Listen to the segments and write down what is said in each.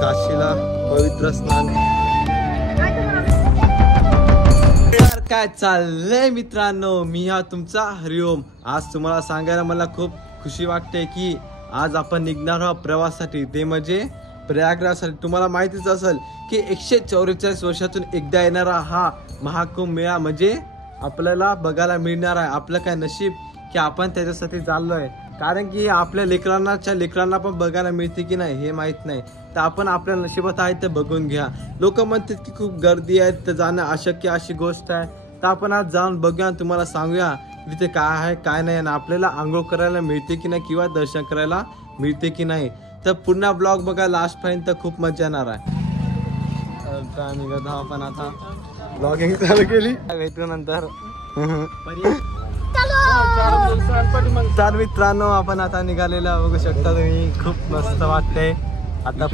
काशीला पवित्र स्नान. काय चाललंय मित्रांनो, मी हा तुमचा हरिओम. आज तुम्हाला सांगायला मला खूप खुशी वाटते की आज आपण निघणार आहोत प्रवासासाठी, ते म्हणजे प्रयागराजसाठी. तुम्हाला माहितीच असेल की 144 वर्षातून एकदा येणारा हा महाकुंभ मेळा म्हणजे आपल्याला बघायला मिळणार आहे. आपलं काय नशीब की आपण त्याच्यासाठी चाललोय, कारण की आपल्या लेकरांना पण बघायला मिळते की नाही हे माहित नाही. तर आपण आपल्या नशिबात आहे ते बघून घ्या. लोक म्हणतात की खूप गर्दी आहे, तर जाणं अशक्य अशी गोष्ट आहे. तर आपण आज जाऊन बघूया, तुम्हाला सांगूया तिथे काय आहे काय नाही, आणि आपल्याला आंघोळ करायला मिळते की नाही किंवा दर्शन करायला मिळते की नाही. तर पुन्हा ब्लॉग बघा लास्ट पर्यंत, खूप मजा येणार आहे. निघत आपण आता ब्लॉगिंग चालू केली, भेटू नंतर. तर मित्रांनो आपण आता निघालेला बघू शकता तुम्ही, खूप मस्त वाटतंय. आता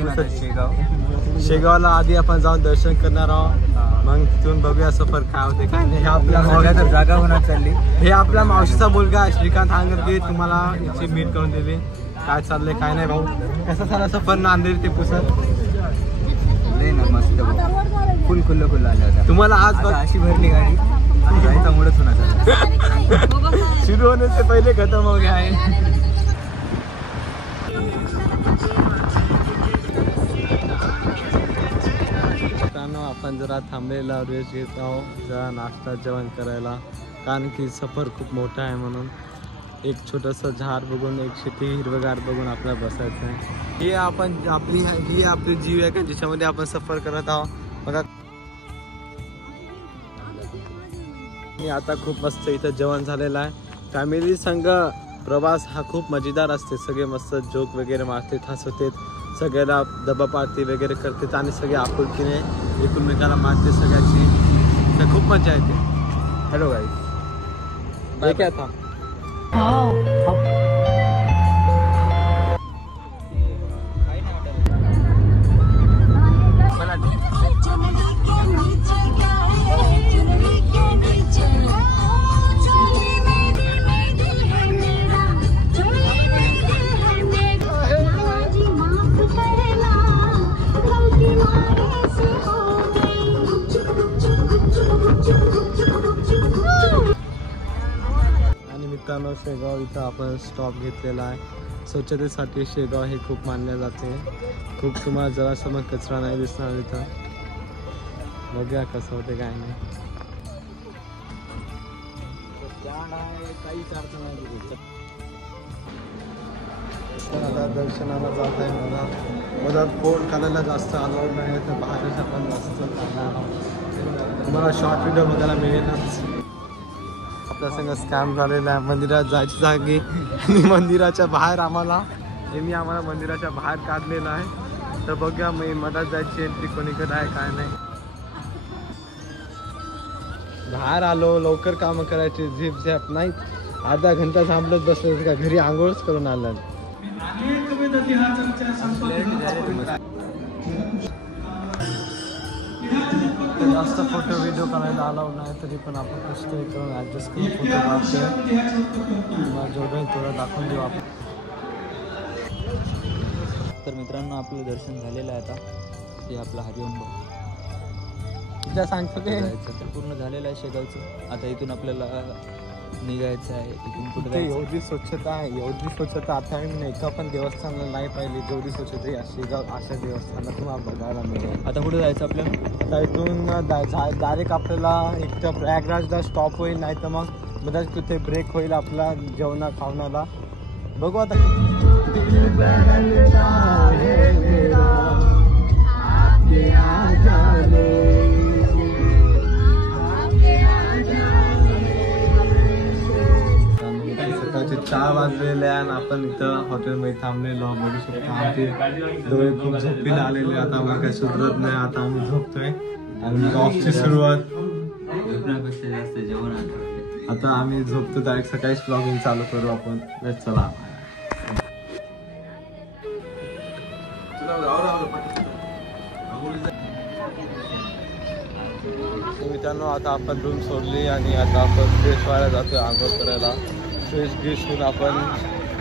शेगावला आधी आपण जाऊन दर्शन करणार आहोत, मग तिथून बघूया सफर काय होते काय नाही. हे आपल्या जागा होणार चालली. हे आपल्या मावशीचा मुलगा श्रीकांत हांगरगे, तुम्हाला याची मीट करून दिली. काय चाललंय काय नाही भाऊ, कसा झाला सफर नांदेड ते पुसद? मस्त फुल खुल्लं आलं होतं. तुम्हाला आज अशी भरली गाडी, जायचा मुळच होणार सुरू होने से पहिले खत्म हो गया है. आपण जरा थांबलेला रेस्ट घेत आहोत, जरा नाश्ता जेवण करायला, कारण की सफर खूप मोठा आहे. म्हणून एक छोटंसं झाड बघून, एक शेती हिरवगार बघून आपल्याला बसायचं आहे. ही आपली जीव आहे का ज्याच्यामध्ये आपण सफर करत आहोत. बघा आता खूप मस्त इथं जेवण झालेलं आहे. फॅमिली संग प्रवास हा खूप मजेदार असते. सगळे मस्त जोक वगैरे मारतात, हसवतात, सगळ्याला डबा पार्टी वगैरे करतात आणि सगळे आपुलकीने एकमेकाला मारते सगळ्याची. तर खूप मजा येते. हॅलो गाईस, बाय. काय था शेगाव इथं आपण स्टॉप घेतलेला आहे. स्वच्छतेसाठी शेगाव हे खूप मानले जाते. खूप तुम्हाला जरा समज कचरा नाही दिसणार इथं. बघूया कसं होते काय नाही. आता दर्शनाला जात आहे. मला फोन करायला जास्त अलाउड नाही, तर बाहेरच आपण जास्त तुम्हाला शॉर्ट व्हिडिओ बघायला मिळेलच. आपल्या संग स्कॅम झालेला आहे मंदिरात जायची जागी, आणि मंदिराच्या बाहेर आम्हाला मंदिराच्या बाहेर काढलेलं आहे. तर बघूया मी मधात जायची एंट्री कोणीकडे आहे काय नाही. बाहेर आलो, लवकर काम करायची, झिप झॅप नाही. अर्धा घंटा थांबलत बसलं का घरी आंघोळच करून आलं. जास्त फोटो व्हिडिओ करायला अलाउड नाही, तरी पण आपण कष्ट करून ॲडजस्ट करून फोटो काढतोय. जेवढं थोडं दाखवून देऊ आपण. तर मित्रांनो आपलं दर्शन झालेलं आहे. आता हे आपला हरिओम सांगतो ते तर पूर्ण झालेलं आहे शेगावचं. आता इथून आपल्याला निघायचं आहे. इथून कुठे एवढी स्वच्छता आहे, एवढी स्वच्छता आता मी एका पण देवस्थानाला नाही पाहिली जेवढी स्वच्छता या शेगाव अशा देवस्थानात तुम्हाला बघायला मिळेल. आता कुठे जायचं आपल्याला? आता इथून डायरेक्ट आपल्याला एक तर प्रयागराजला स्टॉप होईल, नाही तर मग बघाच तिथे ब्रेक होईल आपला जेवणा खावण्याला. बघू आता. सकाळचे 4 वाजलेले आहे आणि आपण इथं हॉटेलमध्ये थांबलेलो. बघू शकतो आमचे डोळे खूप झोपीला आलेले. आता आम्हाला काही सुधरत नाही. आता आम्ही झोपतोय आणि ऑफची सुरुवात. आता आम्ही झोपतो, डायरेक्ट सकाळीच ब्लॉगिंग चालू करू आपण. चला मित्रांनो, आता आपण रूम सोडली आणि आता आपण फ्रेश व्हायला जातोय, आंघोळ करायला. फ्रेश गिश होऊन आपण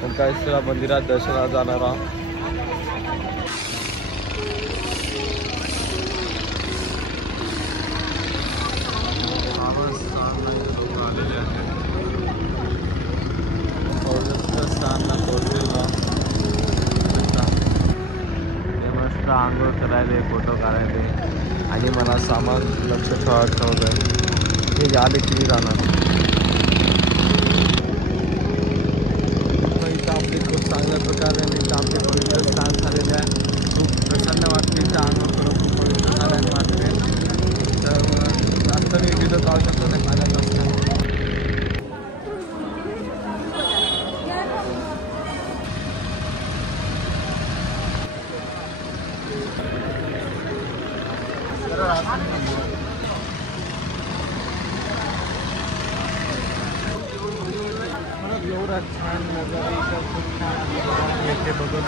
ओंकारेश्वर मंदिरात दर्शनाला जाणार आहोत. मस्त आंघोळ करायले, फोटो काढायले आणि मला सामान लक्ष ठेवायचं आहे. हे आले किती जाणार. इथं आपले खूप चांगल्या प्रकारे इथं आपले पवित्र स्थान झालेले आहे. खूप प्रसन्न वाटते इथं आंघोळ करून, खूप पवित्र झाल्याने वाटते. तर जास्त मी तिथं जाऊ शकतो नाही पाण्यात असताना. एवढा छान नजारा इथं, खूप छान येते बघून.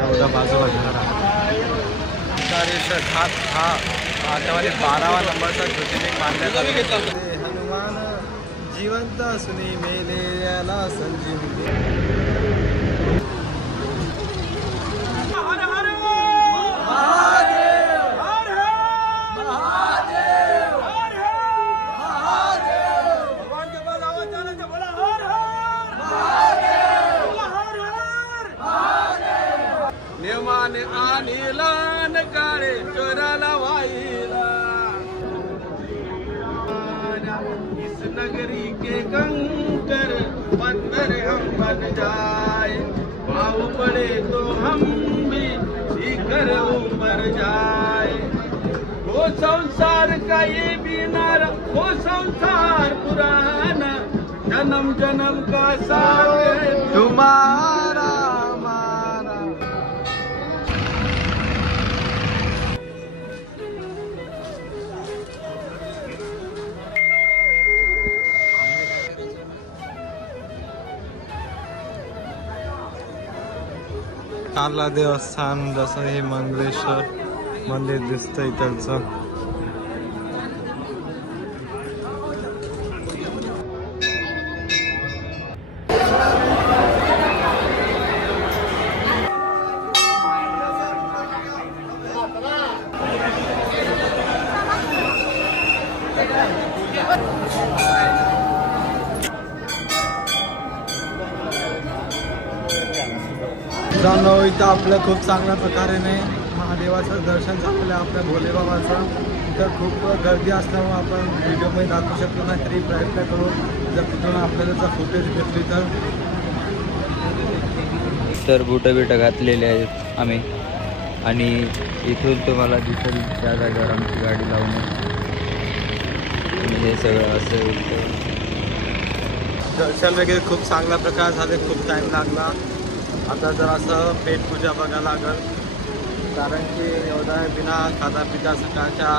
एवढा बाजूला घाट हा भारतामध्ये 12वा नंबरचा ज्योतिर्लिंग मानण्यात आला. हनुमान जिवंत असून मेलेल्याला संजीवनी. नेमाने आणीला न काळे चोराला वाईला, इस नगरी के कंकर पत्थर हम बन जाए, पाँव पड़े तो हम भी सीकर उमर जाए. वो संसार का ये बीमार, वो संसार पुराना, जन्म जन्म का साथ है तुम्हारा. कारला देवस्थान जसं हे मंगळेश्वर मंदिर दिसतं इकडचं. मित्रांनो, इथं आपलं खूप चांगल्या प्रकारे महादेवाचं दर्शन झालेलं आहे, आपल्या भोलेबाबाचं. इथं खूप गर्दी असल्यामुळे आपण व्हिडिओमध्ये दाखवू शकतो नाही, तरी प्रयत्न करू जर तिथून आपल्याला जर फुटेज घेतली तर बुटं बिटं घातलेले आहेत आम्ही, आणि इथून तुम्हाला दिसेल त्या जागेवर आमची गाडी लावून. हे सगळं असं दर्शन वगैरे खूप चांगल्या प्रकारे झाले. खूप टाईम लागला. आता जर असं पेटपूजा बघायला लागेल, कारण की एवढा बिना खाता पिता सकाळच्या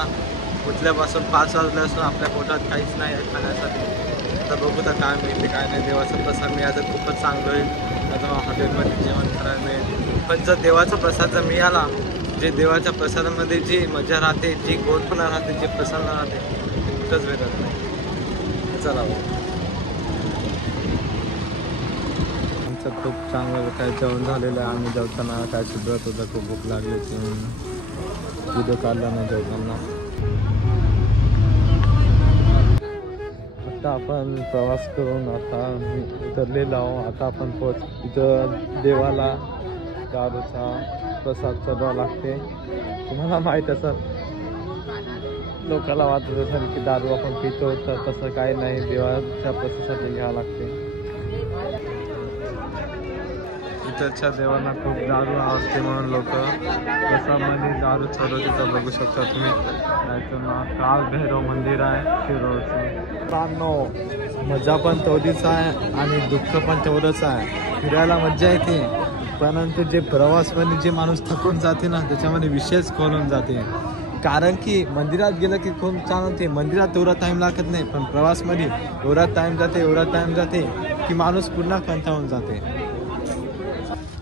उठल्यापासून 5 वाजल्यापासून आपल्या पोटात काहीच नाही आहे खाण्यासाठी. तर बघू तर काय मिळते काय नाही. देवाचा प्रसाद मिळाला तर खूपच चांगलं होईल. आता हॉटेलमध्ये जेवण करायला मिळेल. पण जर देवाचा प्रसाद जर मिळाला, जे देवाच्या प्रसादामध्ये जी मजा राहते, जी गोडपणा राहते, जे प्रसन्न राहते, कुठंच भेटत नाही. चला खूप चांगलं काय जेवण झालेलं आहे. आम्ही जेवताना काय सुधरत होतं, खूप भूक लागली होती म्हणून व्हिडिओ काढला नाही जेवताना. आता आपण प्रवास करून आता उतरलेलो आहोत. आता आपण इथं देवाला दारूचा प्रसाद चढवावा लागते. तुम्हाला माहीत असेल, लोकांना वाटत असेल की दारू आपण पितो, तर तसं काही नाही. देवाच्या प्रसादासाठी घ्यावं लागते. इथच्या देवांना खूप दारू आवडते म्हणून लोक प्रसादामध्ये दारू चढवतात. बघू शकता तुम्ही. त्याचं काल भैरव मंदिर आहे शिरोळचं. मजा पण तेवढीच आहे आणि दुःख पण तेवढंच आहे. फिरायला मजा येते, परंतु जे प्रवासमध्ये जे माणूस थकून जाते ना, त्याच्यामध्ये विशेष खोलून जाते. कारण की मंदिरात गेलं की खूप छान होते. मंदिरात तेवढा टाईम लागत नाही, पण प्रवासमध्ये एवढा टाईम जाते की माणूस पुन्हा कंटाळून जाते.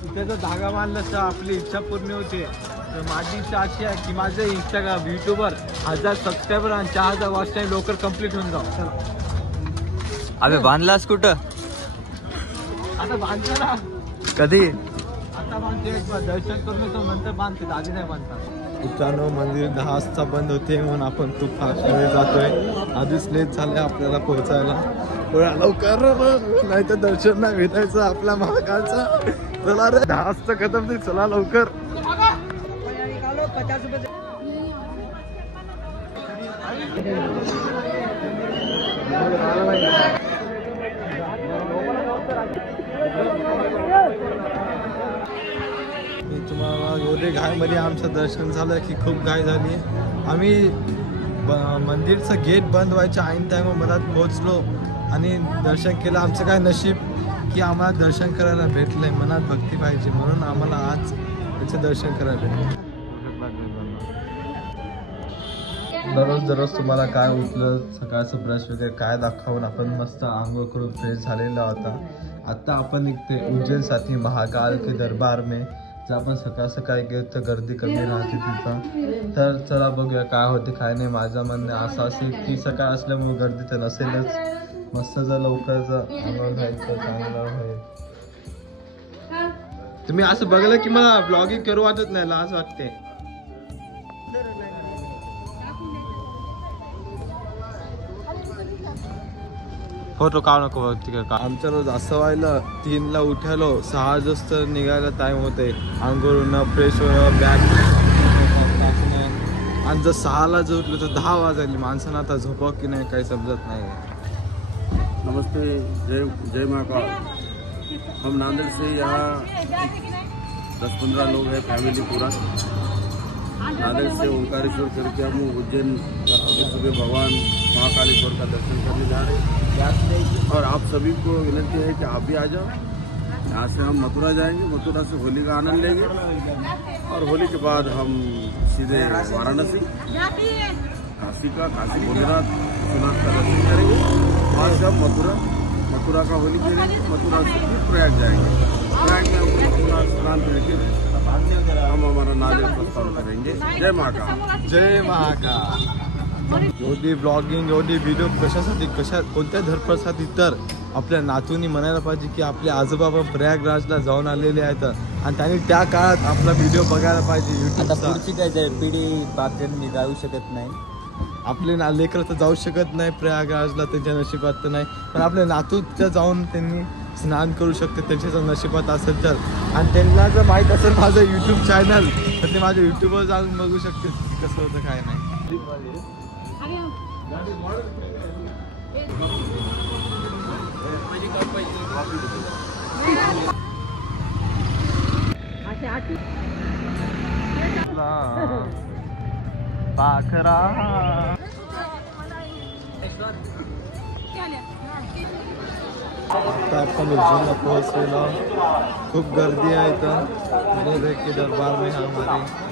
इथे जर धागा बांधला तर आपली इच्छा पूर्ण होते. तर माझी इच्छा अशी आहे की माझं इंस्टाग्राम युट्यूबवर 1000 सबस्क्रायबर आणि 4000 वॉच टाइम लवकर कम्प्लीट होऊन जाऊ. चला अबे बांधलास कुठं? आता बांधतो ना. कधी? आता बांधते एक बार दर्शन करून येतो नंतर बांधते, आधी नाही बांधतात. मित्रांनो मंदिर 10 वाजता बंद होते म्हणून आपण खूप फास्टमध्ये जातोय. आधीच लेट झालंय आपल्याला पोहोचायला. लवकर नाही तर दर्शन नाही भेटायचं आपल्या महाकालचं. चला रे 10 वाजता खतम नाही, चला लवकर. मी तुम्हाला एवढे घाईमध्ये आमचं दर्शन झालं की खूप घाई झाली. आम्ही मंदिरचं गेट बंद व्हायच्या ऐन टाइम मधात पोहोचलो आणि दर्शन केलं. आमचं काय नशीब की आम्हाला दर्शन करायला भेटलंय. मनात भक्ती पाहिजे म्हणून आम्हाला आज त्याचं दर्शन करायला भेटलं. दररोज तुम्हाला काय उठलं सकाळचं ब्रश वगैरे काय दाखवून आपण मस्त आंघोळ करून फ्रेश झालेला होता. आता आपण निघते उज्जैनसाठी महाकाल के दरबार में. जर आपण सकाळी गेलो तर गर्दी कमी राहते तिथं. तर चला बघूया काय होते काय नाही. माझं म्हणणं असं असेल की सकाळ असल्यामुळे गर्दी तर नसेलच. मस्त जर लवकरच आंघोळ व्हायचं चांगलं होईल. तुम्ही असं बघलं की मला ब्लॉगिंग करू वाटत नाही, लाज वाटते. फोटो काढ नको का. आमच्या रोज असं व्हायला 3ला उठालो 6 वाजता निघायला टाइम होते. आंघोळ होणं फ्रेश होणं बॅग टाकणं आणि जर 6ला जर उठलो तर 10 वाजले. माणसांना आता झोपाव की नाही काही समजत नाही. नमस्ते, जय महाकाल. हम नांदेड़ से यहाँ 10-15 लोग हैं, फैमिली पूरा. नांदेड़ से ओंकारेश्वर करके हम उज्जैन सुबह भगवान महाकालेश्वर का दर्शन करने जा रहे हैं. और आप सभी को विनती है कि आप भी आ जाओ. यहाँ से हम मथुरा जाएंगे, मथुरा से होली का आनंद लेंगे और होली के बाद हम सीधे वाराणसी काशी भोलेनाथ विश्वनाथ का दर्शन करेंगे. वहाँ से हम मथुरा का होली खेलेंगे. मथुरा से फिर प्रयाग जाएंगे. प्रयाग में मथुरा स्नान करके हम हमारा नारियल प्रस्थान करेंगे. जय महाकाल. जय महाकाल. एवढी ब्लॉगिंग एवढी व्हिडिओ कशासाठी कोणत्या धर्मासाठी तर आपल्या नातूंनी म्हणायला पाहिजे की आपले आजोबा पण प्रयागराजला जाऊन आलेले आहेत आणि त्यांनी त्या काळात आपला व्हिडिओ बघायला पाहिजे. आता पुढची काय पिढी बापजन्मी जाऊ शकत नाही. आपले लेकरं तर जाऊ शकत नाही प्रयागराजला, त्यांच्या नशिबात तर नाही. पण आपल्या नातूच्या जाऊन त्यांनी स्नान करू शकते त्यांच्या जर नशिबात असेल तर. आणि त्यांना जर माहीत असेल माझं यूट्यूब चॅनल तर ते माझ्या यूट्यूबवर जाऊन बघू शकते कसं होतं काय नाही. पाखरा आता आपण उज्जैनला पोहोचलेलो. खूप गर्दी आहे इथं के दरबार में हमारे.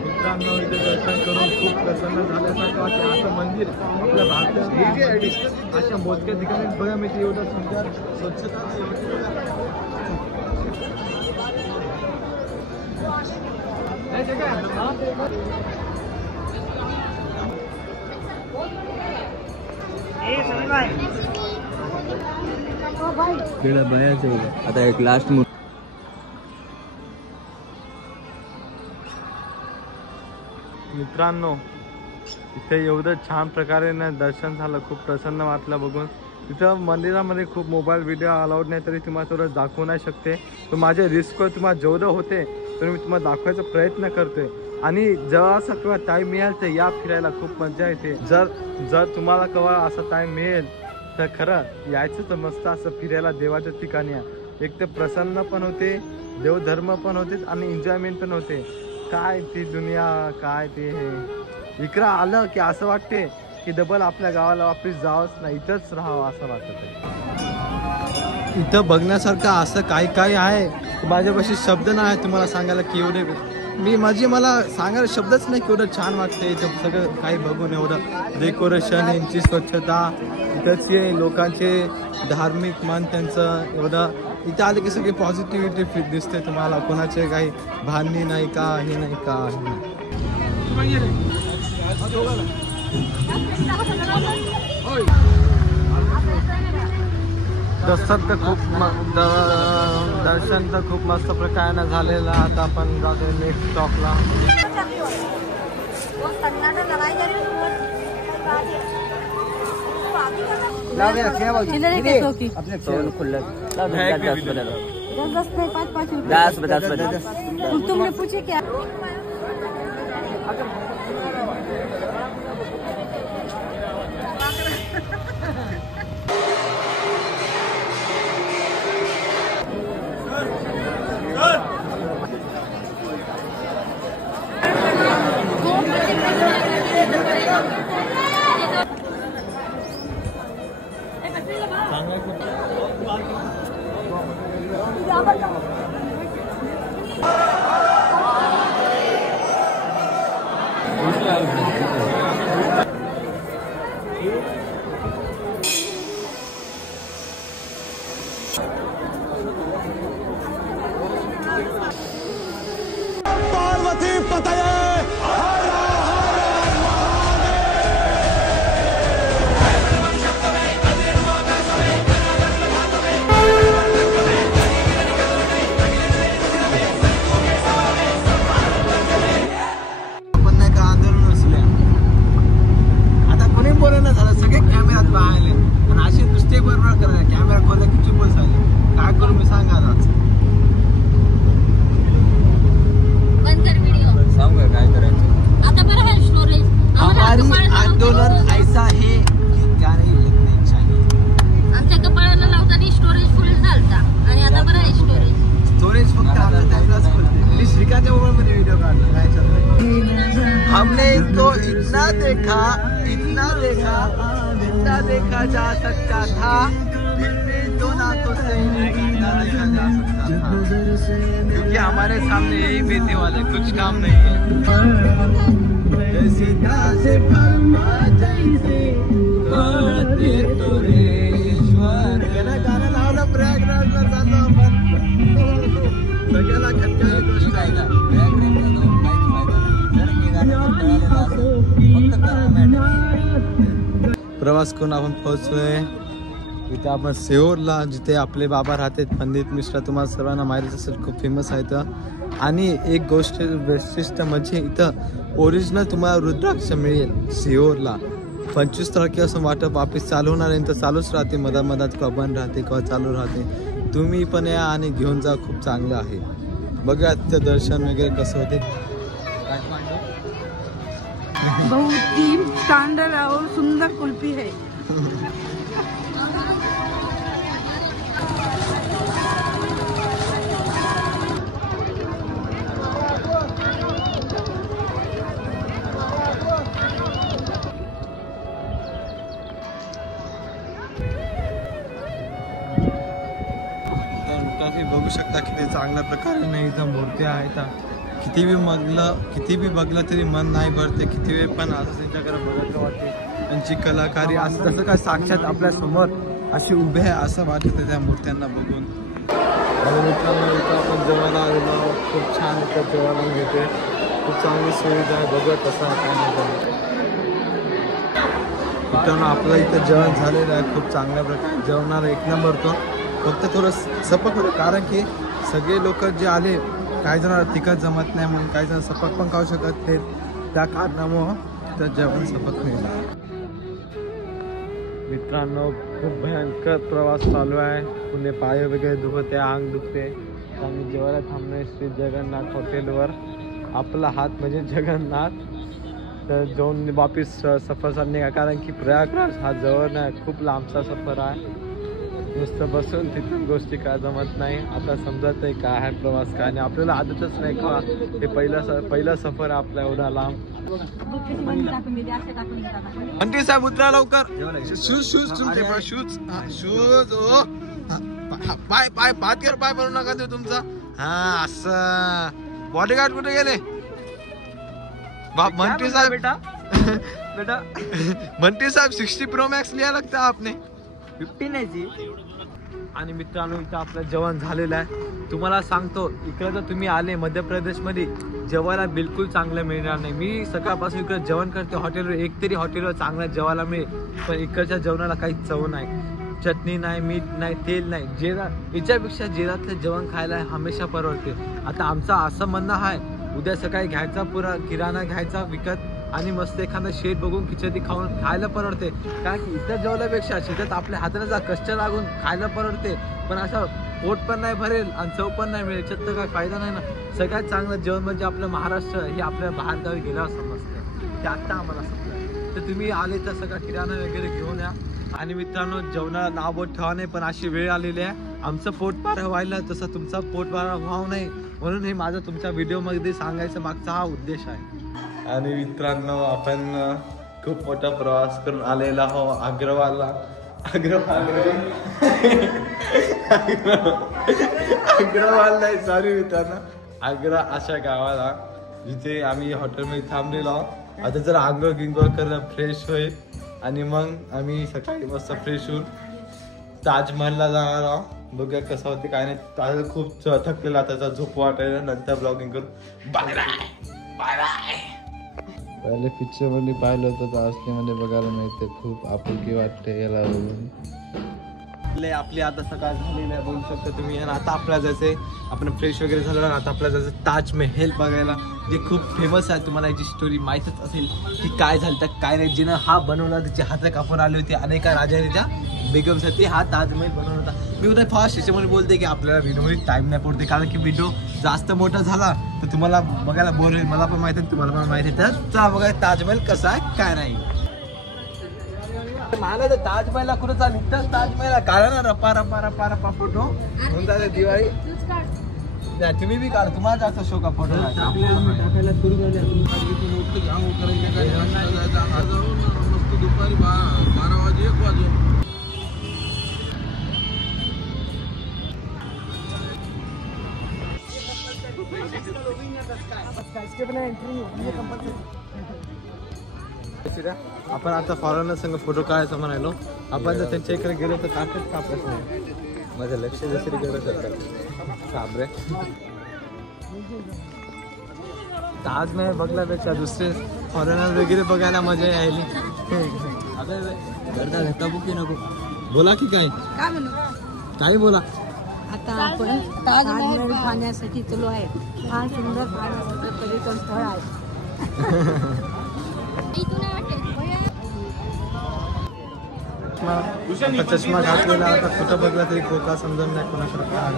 मित्रांनो इथे दर्शन करून खूप प्रसन्न झाल्यासारखं वाटते. असं मंदिर आपल्या भारतात अशा मोजक्या ठिकाणी बघा मिळते. एवढं सुंदर स्वच्छता आता एक लास्ट मित्रांनो इथे एवढं छान प्रकारे ना दर्शन झालं, खूप प्रसन्न वाटलं बघून. तिथं मंदिरामध्ये खूप मोबाईल व्हिडिओ अलाउड नाही, तरी तुम्हाला थोडं दाखवू नाही शकते. तर माझे रिस्क तुम्हाला जेवढं होते तर मी तुम्हाला दाखवायचा प्रयत्न करतोय. आणि जेव्हा असं किंवा टाईम मिळेल तर या फिरायला खूप मजा येते. जर तुम्हाला केव्हा असा टाईम मिळेल तर खरं यायचं तर मस्त असं फिरायला देवाच्या ठिकाणी. एक तर प्रसन्न पण होते, देवधर्म पण होते आणि एन्जॉयमेंट पण होते. काय ती दुनिया, काय ते हे इकडं आलं की असं वाटते की डबल आपल्या गावाला वापस जावंच नाही, इथंच राहावं असं वाटत. इथं बघण्यासारखं असं काही काही आहे, माझ्यापाशी शब्द नाही तुम्हाला सांगायला की एवढे मला सांगायला शब्दच नाही की एवढं छान वाटते. इथं सगळं काही बघून एवढं डेकोरेशन, यांची स्वच्छता, इथंचे लोकांचे धार्मिक मन त्यांचं एवढं. इथं आले की सगळी पॉझिटिव्हिटी दिसते तुम्हाला, कोणाचे काही भांडणी नाही का, हे नाही का, हे नाही. दर्शन तर खूप मस्त प्रकारे झालेलं. आता आपण जातो नेक्स्ट स्टॉपला. तुमने पूछे क्या? पार्वती पतये हमने इसको इतना देखा जितना देखा जा सकता था, फिर भी दो नाकों से जितना देखा जा सकता था, क्योंकि हमारे सामने यही बेटे वाले कुछ काम नहीं है. गाणं लावलं प्रयागराजला चाललो आपण. सगळ्याला खटकायची गोष्ट आहे का? प्रवास करून आपण पोहोचलोय इथे आपण सिहोरला, जिथे आपले बाबा राहतात पंडित मिश्रा. तुम्हाला सर्वांना माहितीच असेल, खूप फेमस आहे इथं. आणि एक गोष्ट वैशिष्ट्य म्हणजे इथं ओरिजिनल तुम्हाला रुद्राक्ष मिळेल सिहोरला. 25 तारखेपासून वाटप वापस चालू होणार आहे, तर चालूच राहते, मधात किंवा बंद राहते किंवा चालू राहते. तुम्ही पण या आणि घेऊन जा, खूप चांगलं आहे. बघा तिथं दर्शन वगैरे कसं होते. बहुत ही स्टैंडर्ड और सुंदर कुल्फी है. बघू शकता किती चांगल्या प्रकारे नाही इथं मूर्त्या आहेत. किती बी बघलं तरी मन नाही भरते. किती वेळ पण असं त्यांच्याकडे बघत वाटते. त्यांची कलाकारी असं जसं काय साक्षात आपल्या समोर अशी उभे आहे असं वाटतं त्या मूर्त्यांना बघून. आणि मित्रांनो इथं आपण जेवायला आलेलो, खूप छान इथं जेवायला घेते. खूप चांगली सुविधा आहे. बघत कसं आपण मित्रांनो आपलं इथं जेवण झालेलं आहे. खूप चांगल्या प्रकारे जेवणाला एक नंबर तो. फक्त थोडं सपक होतं, कारण की सगळे लोक जे आले, काही जण तिखट जमत नाही म्हणून काही जण सपक पण खाऊ शकत ते. त्या कारणामुळं तर जेवण सपत नाही. मित्रांनो खूप भयंकर प्रवास चालू आहे. पुणे पाय वगैरे दुखते, अंग दुखते. आम्ही जेवायला थांबलोय श्री जगन्नाथ हॉटेलवर. आपला हात म्हणजे जगन्नाथ. तर जाऊन वापिस सफर चालणे का, कारण की प्रयागराज हा जवळ नाही, खूप लांबचा सफर आहे. नुसतं बसून तिथून गोष्टी काय जमत नाही. आता समजत आहे काय आहे प्रवास काय नाही. आपल्याला आदतच नाही का हे पहिला सफर आहे आपला एवढा लांब. मंत्री साहेब उतरा लवकर. शूज तुमचे शूज शूज. ओ पाय पाय पाय बनवू नका ते तुमचा. हा असं बॉडीगार्ड कुठे गेले बाप? मंत्री साहेब बेटा बेटा मंत्री साहेब 60 Pro Max लिहा लगता है आपने 15 आहे जी. आणि मित्रांनो इथं आपलं जेवण झालेलं आहे. तुम्हाला सांगतो इकडे जर तुम्ही आले मध्य प्रदेशमध्ये जेवायला बिलकुल चांगलं मिळणार नाही. मी सकाळपासून इकडे जेवण करते हॉटेलवर, एकतरी हॉटेलवर चांगलं जेवायला मिळेल, पण इकडच्या जेवणाला काहीच चव नाही. चटणी नाही, मीठ नाही, तेल नाही. याच्यापेक्षा जेरातलं जेवण खायला हमेशा परवडते. आता आमचं असं म्हणणं आहे उद्या सकाळी घ्यायचा पुरा किराणा घ्यायचा विकत आणि मस्त एखादा शेत बघून खिचडी खाऊन खायला परवडते. कारण की इथं जेवल्यापेक्षा शेतात आपल्या हाताला कष्ट लागून खायला परवडते, पण असं पोट पण नाही भरेल आणि चव पण नाही मिळेल. याच्यात तर काय फायदा नाही ना. सगळ्यात चांगलं जेवण म्हणजे आपलं महाराष्ट्र हे आपल्या बाहेरगावी गेल्यावर समजतं. ते आत्ता आम्हाला समजलं. तर तुम्ही आले तर सगळा किराणा वगैरे घेऊन या. आणि मित्रांनो जेवणाला नाव बोट ठेवा नाही, पण अशी वेळ आलेली आहे आमचं पोट पार व्हायला, तसं तुमचा पोट पार व्हावं नाही म्हणून हे माझा तुमच्या व्हिडिओमध्ये सांगायचा मागचा हा उद्देश आहे. आणि मित्रांनो आपण खूप मोठा प्रवास करून आलेला हो अग्रवाल नाही सॉरी मित्रांनो, आग्रा अशा गावाला जिथे आम्ही हॉटेलमध्ये थांबलेलो आहोत. आता जर आंघोळ गिंघोळ करणं फ्रेश होईल आणि मग आम्ही सकाळी मस्त फ्रेश होऊन ताजमहलला जाणार आहोत. बघूया कसं होते काय नाही. आता खूप थकलेला त्याचा झोप वाटायला, नंतर ब्लॉगिंग करून बाय बाय बाय. पहिले पिक्चर मध्ये पाहिलं होतं तर असलीमध्ये बघायला मिळते. खूप आपुलकी वाटते याला बघून. आपली आता सकाळ झालेली आहे बघू शकता तुम्ही. आणि आता आपल्याला जायचंय, आपण फ्रेश वगैरे झालं ना, आता आपल्याला जायचं ताजमहल बघायला, जे खूप फेमस आहे. तुम्हाला याची स्टोरी माहीतच असेल की काय झालं तर काय नाही. जिनं हा बनवला त्याचे हात कापून आले होते अनेका राजाच्या बेगमसाठी हा ताजमहल बनवला होता. मी उद्या फास्ट त्याच्यामुळे बोलते की आपल्याला व्हिडिओमध्ये टाईम नाही पडते, कारण की व्हिडिओ जास्त मोठा झाला तर तुम्हाला बघायला बोर होईल. मला पण माहिती आहे, तुम्हाला पण माहिती आहे. तर चला बघा ताजमहल कसा आहे काय नाही. मला तर ताजमहलला कुठं चाल इथंच ताजमहल काढा ना, रपा रपा रपा रपा फोटो होऊन जाते दिवाळी. तुम्ही बी काढा, तुम्हाला जास्त शोक आहे फोटो टाकायला सुरू दुपारी 12 वाजे 1 वाजे. आपण आता फॉरेनर संग फोटो काढायचा म्हणालो. आपण जर त्यांच्या इकडे गेलो तर काढतात कापत नाही. माझं लक्ष दुसरी गरज काबरे. ताजमहल बघल्यापेक्षा दुसरे फॉरेनर वगैरे बघायला मजा यायली. नको बोला की काय काय बोला. आता आपण ताजमहल पाहण्यासाठी चलो आहे. फार सुंदर पाहण्यासारखं पर्यटन स्थळ आहे. चष्मा घातलेला आता कुठं बघला तरी खोका समजून नाही कोणाकडे काय.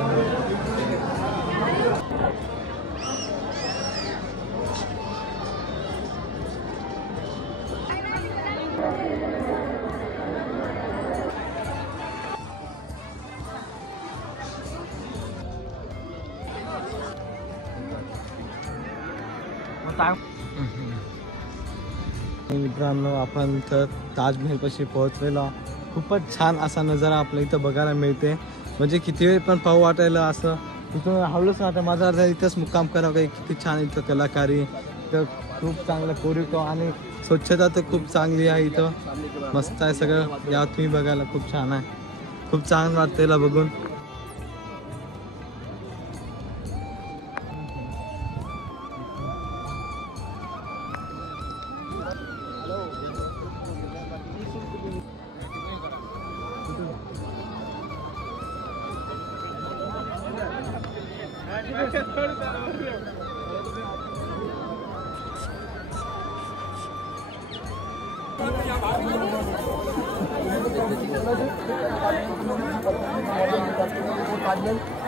मित्रांनो आपण तर ताजमहल पाशी पोहोचलेलो. खूपच छान असा नजारा आपल्या इथं बघायला मिळते. म्हणजे किती वेळ पण पाहू वाटायला असं इथं हवलंच ना. आता माझा अर्थ इथंच मुक्काम करावं काही. किती छान इथं कलाकारी, तर खूप चांगलं कोरीव आणि स्वच्छता तर खूप चांगली आहे इथं. मस्त आहे सगळं. या तुम्ही बघायला खूप छान आहे. खूप छान वाटतं याला बघून.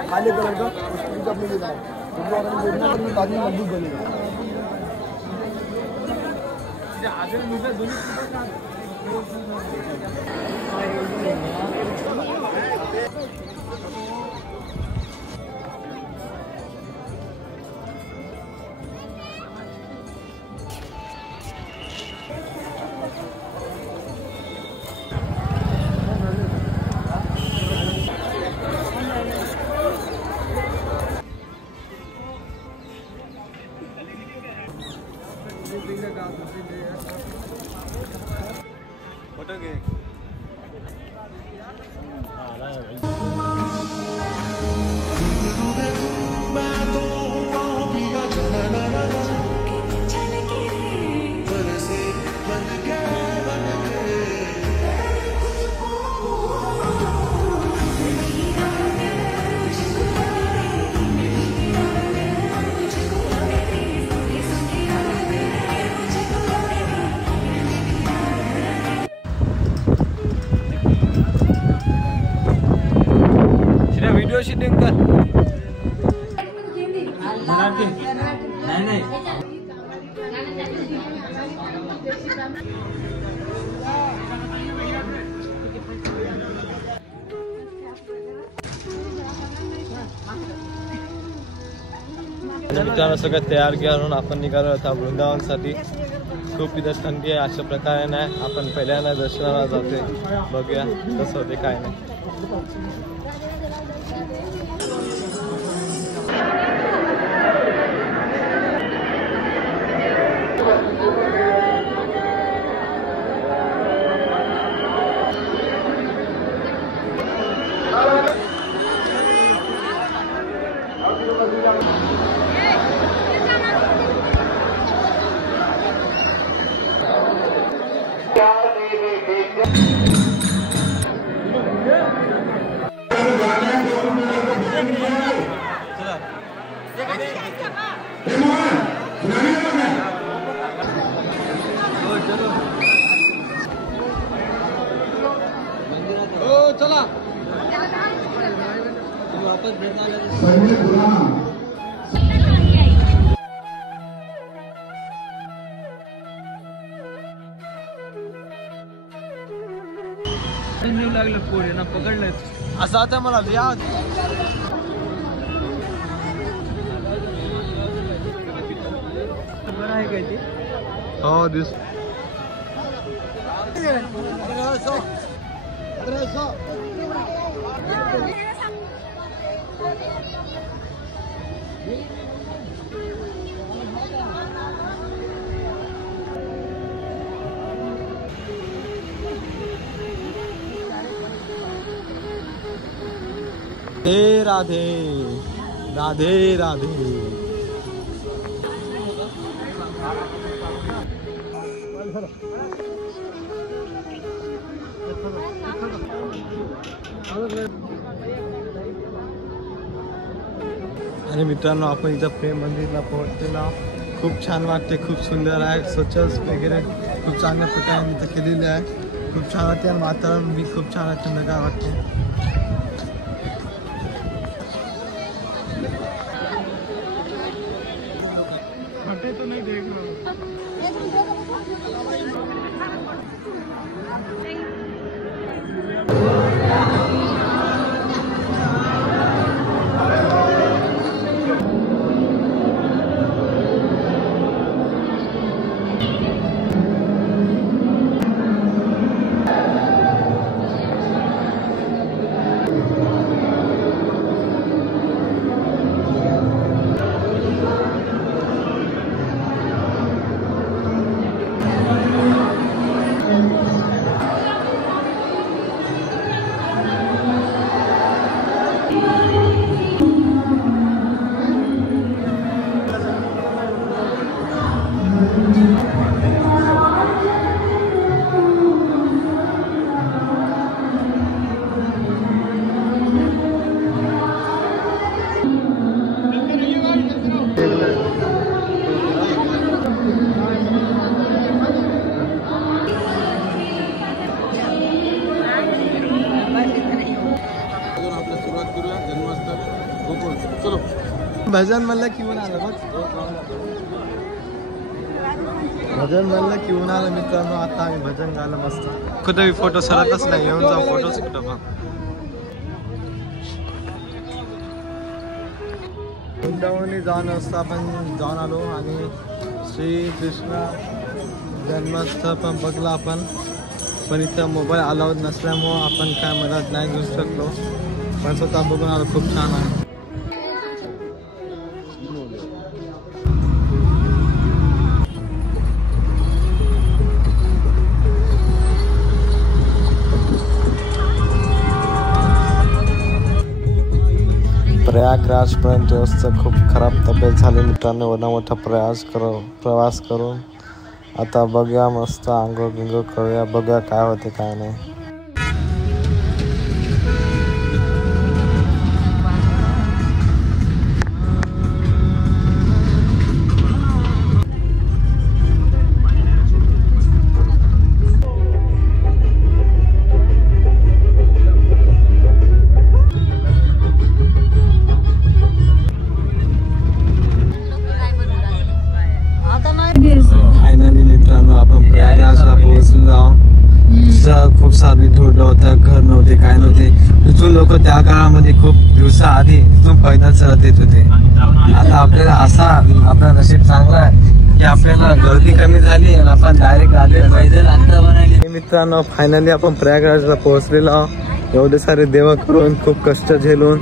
काले कलर का उसको अपने लिए ताजमहल मजबूत बनेगा। व्हिडिओ शूटिंग कर. नाही नाही मित्रांनो सगळं तयार करून आपण निघालो आता वृंदावनसाठी. खूप इथं थंडी आहे. अशा प्रकारे नाही आपण पहिल्यांदा दर्शनाला जाते. बघूया कसं होते काय नाही. चला वापस लागलं पोळे ना पकडलं असं आता मला या बरं आहे काय ते. हो दिस राधे राधे राधे. आणि मित्रांनो आपण इथं प्रेम मंदिरला पोहोचलेला. खूप छान वाटते. खूप सुंदर आहे. स्वच्छ वगैरे खूप चांगल्या प्रकारे इथं केलेले आहे. खूप छान वाटते आणि वातावरण बी खूप छान आहे. थंडगार वाटते. तो नहीं देख रहा. भजन म्हणलं की ऊन आलं बघ. भजन म्हणलं की ऊन आलं मित्रांनो. आता आम्ही भजन गायला मस्त. कुठे फोटो सरतच नाही. येऊन जाऊ फोटोच कुठं पण. वृंदावनी जाऊन असता आपण जाऊन आलो आणि श्री कृष्ण जन्मस्थळ पण बघला आपण. पण इथं मोबाईल अलाउड नसल्यामुळं आपण काय मदत नाही घेऊ शकलो. पण स्वतः बघून आलो. खूप छान आहे. प्रयागराज पर्यंत व्यवस्था खूप खराब तब्येत झाली मित्रांनो. एवढा मोठा प्रवास करून आता बघूया मस्त आंघोळ गिंघोळ करूया. बघूया काय होते काय नाही. फायनली मित्रांनो आपण प्रयागराजला पोहोचलो आहोत. खूप सारी धूळ होतं. घर नव्हते काय नव्हते. इथून लोक त्या काळामध्ये खूप दिवसाआधी इथून पैदल चालत येत होते. आता आपल्याला असा आपला नशीब चांगला आहे की आपल्याला गर्दी कमी झाली आणि आपण डायरेक्ट आले पैदल अंतर बनवले. मित्रांनो फायनली आपण प्रयागराजला पोहोचलेलो आहोत. एवढे सारे देव करून खूप कष्ट झेलून.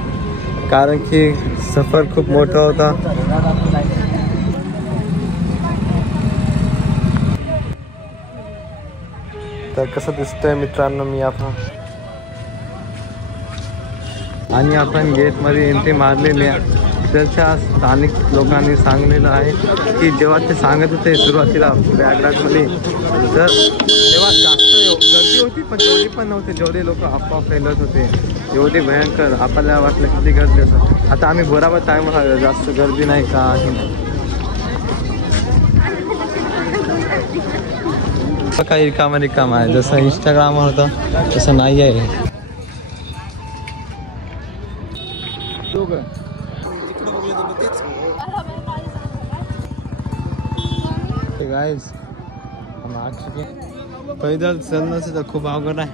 कारण की सफर खूप मोठा होता. तर कसं दिसतंय मित्रांनो मी आपण. आणि आपण गेटमध्ये एंट्री मारलेली आहे. त्याच्या स्थानिक लोकांनी सांगलेलं आहे की जेव्हा ते सांगत होते सुरुवातीला प्रयागराजमध्ये तर तेव्हा जास्त गर्दी होती पण तेवढी पण नव्हते जेवढे लोक अफवा फैलत होते. एवढे भयंकर आपल्याला वाटलं किती गर्दी असं. आता आम्ही बरोबर टाईमला जास्त गर्दी नाही काही नाही. काही रिकाम आहे. जसं इंस्टाग्रामवर होतं तसं नाही आहे. गाइस हम आ चुके. पैदल चलने से तर खूप अवघड आहे.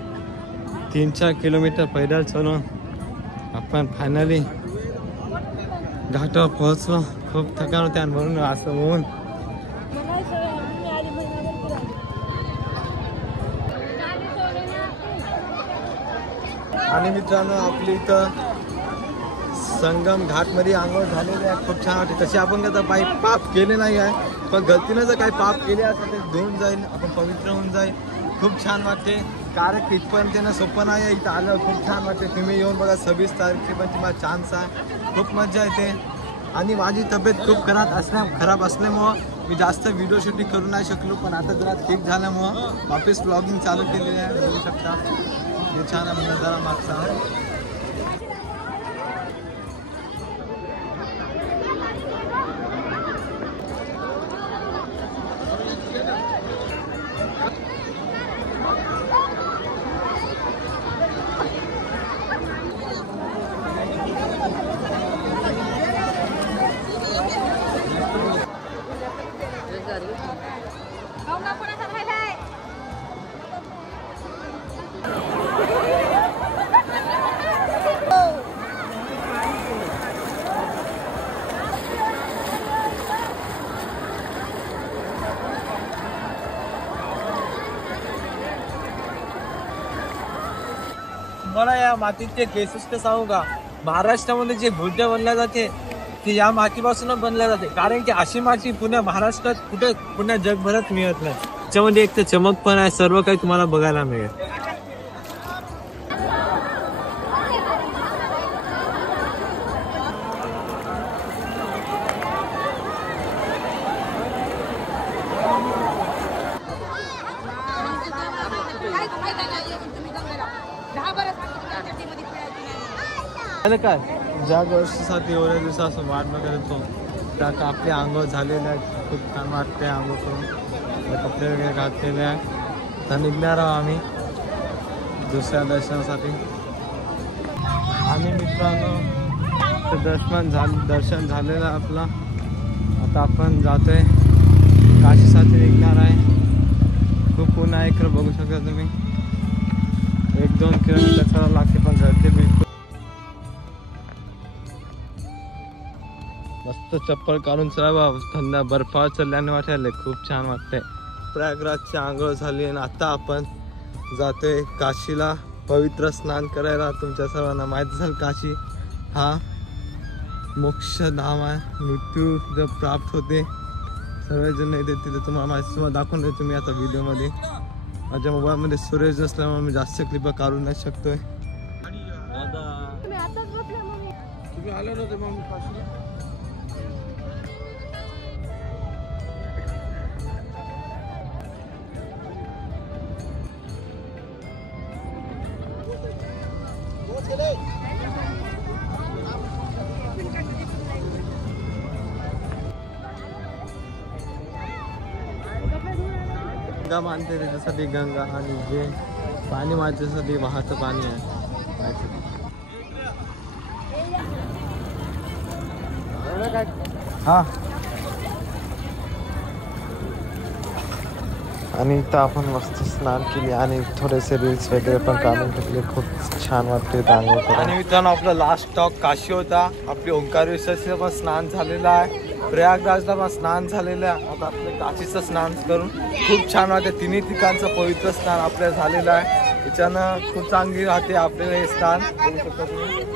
3-4 किलोमीटर पैदल चलून आपण फायनली घाटावर पोहोचलो. खूप थकान होते आणि म्हणून असं होऊन आणि मित्रांनो आपली इथं संगम घाटमध्ये आंघोळ झालेली आहे. खूप छान वाटते. तसे आपण कसं पाप केले नाही आहे पण गलतीनं जर काही पाप केले असं ते धुवून जाईल. आपण पवित्र होऊन जाईल. खूप छान वाटते. कारण की इथपर्यंत त्यांना सोपं नाही आहे. इथं आलं खूप छान वाटते. तुम्ही येऊन बघा. 26 तारखे पण तुम्हाला चान्स आहे. खूप मजा येते. आणि माझी तब्येत खूप खराब असल्यामुळं मी जास्त व्हिडिओ शूटिंग करू नाही शकलो. पण आता जरा ठीक झाल्यामुळं वापस ब्लॉगिंग चालू केलेली आहे. बघू शकता हे छान आहे नजारा मागचा. मला या मातीचे वैशिष्ट्य सांगू का. महाराष्ट्रामध्ये जे भुर्ड्या बनल्या जाते ते या मातीपासूनच बनल्या जाते. कारण की अशी माती पुण्या महाराष्ट्रात कुठे पुण्या जगभरात मिळत नाही. त्याच्यामध्ये एक तर चमक पण आहे. सर्व काही तुम्हाला बघायला मिळेल. काय ज्या गोष्टीसाठी एवढ्या दिवसापासून वाट बघत होतो त्या आपले आंघोळ झालेले आहेत. खूप छान वाटते आंघोळ करून. कपडे वगैरे घातलेले आहे. तर निघणार आहोत आम्ही दुसऱ्या दर्शनासाठी. आणि मित्रांनो दर्शन झालेलं आहे आपला. आता आपण जातोय काशीसाठी निघणार आहे. खूप ऊन आहे इकडे बघू शकता तुम्ही. 1-2 किलोमीटर चालावं लागते पण घरचे बिलकुल मस्त चप्पल काढून चला. थंड बर्फावर चढल्याने वाटायला खूप छान वाटतंय. प्रयागराजची आंघोळ झाली आणि आता आपण जातोय काशीला पवित्र स्नान करायला. तुमच्या सर्वांना माहिती असेल काशी हा मोक्षधाम आहे. मृत्यू जर प्राप्त होते सर्वजण येते तिथे. तुम्हाला दाखवून देतो मी आता व्हिडिओमध्ये. माझ्या मोबाईलमध्ये स्टोरेज नसल्यामुळे मी जास्त क्लिप काढू नाही शकतोय. तुम्ही आले नव्हते मग काशीला? गंगा मानते त्याच्यासाठी गंगा आणि जे पाणी माझ्यासाठी वाहतं पाणी आहे. हा आणि इथं आपण मस्त स्नान केली आणि थोडेसे रील्स वगैरे पण काढून घेतले. खूप छान वाटते आंघोळ करून. आणि मित्रांनो आपला लास्ट स्टॉप काशी होता. आपली ओंकारेश्वरचं पण स्नान झालेलं आहे. प्रयागराजला पण स्नान झालेलं आहे. आता आपलं काशीचं स्नान करून खूप छान वाटते. तिन्ही ठिकाणचं पवित्र स्नान आपल्याला झालेलं आहे. त्याच्यानं खूप चांगली राहते आपल्याला हे स्नान. बघू शकता तुम्ही.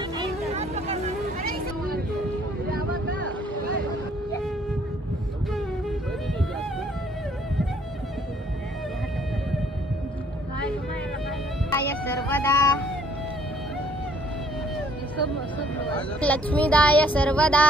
लक्ष्मीदाय सर्वदा.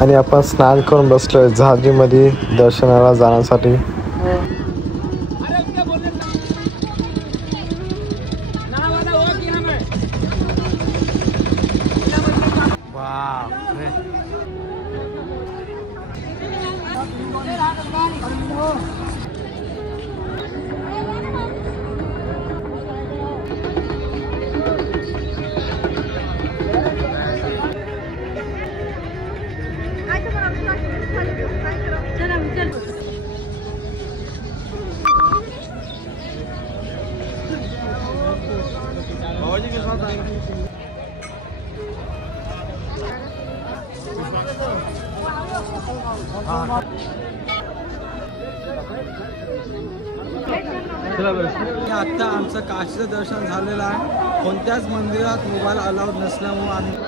आणि आपण स्नान करून बसलोय जहाजीमध्ये दर्शनाला जाण्यासाठी. आता आमचं काशीचं दर्शन झालेलं आहे. कोणत्याच मंदिरात मोबाईल अलाउड नसल्यामुळे आम्ही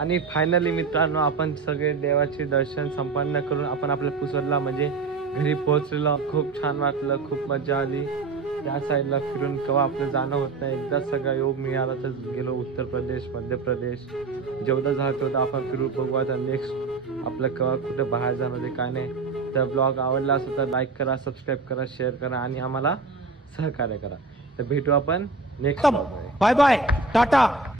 आणि फायनली मित्रांनो आपण सगळे देवाचे दर्शन संपन्न करून आपण आपल्या पुसदला म्हणजे घरी पोहोचलेलो. खूप छान वाटलं. खूप मजा आली. त्या साईडला फिरून केव्हा आपलं जाणं होत नाही. एकदा सगळा योग मिळाला तर गेलो. उत्तर प्रदेश, मध्य प्रदेश जेवढं झालं तेवढं आपण फिरून बघू. आता नेक्स्ट आपलं केव्हा कुठं बाहेर जाणं ते काय नाही. तर ब्लॉग आवडला असेल तर लाईक करा, सबस्क्राईब करा, शेअर करा आणि आम्हाला सहकार्य करा. तर भेटू आपण नेक्स्ट. Bye bye, Tata.